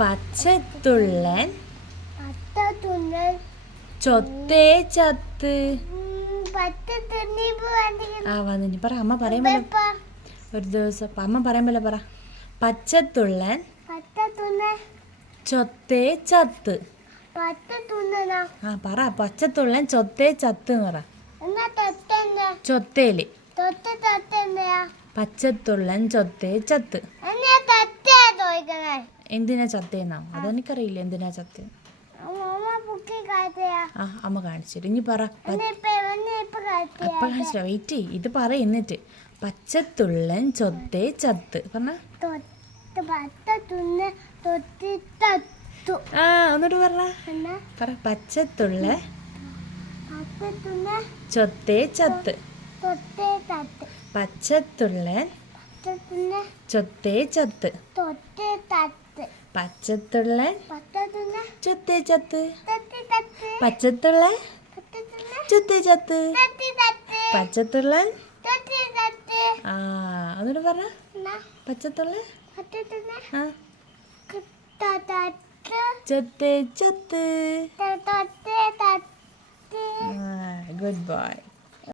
പച്ചത്തുള്ളൻ ചൊത്തേ ചത്ത്. വന്നിട്ട് പറ. അമ്മ പറയുമ്പോൾ ഒരു ദിവസം അമ്മ പറയുമ്പോൾ പറ. പച്ചത്തുള്ളൻ ചൊത്തേ ചത്ത്. പറ. പച്ചത്തുള്ളൻ ചൊത്തേ ചത്ത് എന്ന് പറ. ചൊത്തേല് പച്ചത്തുള്ളൻ ചൊത്തേ ചത്ത്. എന്തിനാ ചത്തേന്നാ? അതെനിക്കറിയില്ല എന്തിനാ ചത്ത്. അമ്മ കാണിച്ചിട്ട് ഇനി പറ. അപ്പ കാണിച്ചില്ല. വെയിറ്റ് ചെയ്യ്. ഇത് പറ. എന്നിട്ട് പച്ചത്തുള്ളൻ ചൊത്തേ ചത്ത് പറഞ്ഞ. ഒന്നിട്ട് പറ. പച്ചത്തുള്ള ചൊത്തേ ചത്ത്. പച്ചത്തുള്ളൻ ചൊത്തേ ചത്ത്. പച്ചത്തുള്ളൻ ചൊത്തേ ചത്ത്. പച്ചത്തുള്ളൻ ചൊത്തേ ചത്ത്. പച്ചത്തുള്ളൻ. എന്നിട്ട് പറ. പച്ചത്തുള്ളൻ ചൊത്തേ ചത്ത്. Good boy.